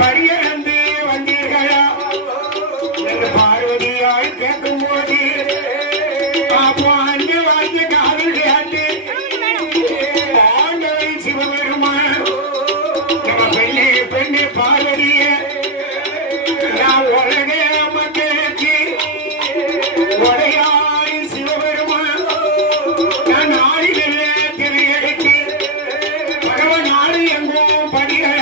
பரியந்து வந்தீர்களா என்று பார்வதியாய் கேட்கும் போது அப்போ அண்ண வாங்கிய காதல் கேட்டு ஆண்டவை சிவபெருமான் நம்ம பெண்ணே பார்வதிய நான் உலக மக்களுக்கு உடையாய் சிவபெருமான் நான் நாளிலே திரையெடுத்து பகவன் நாடு எங்கும் படிகள்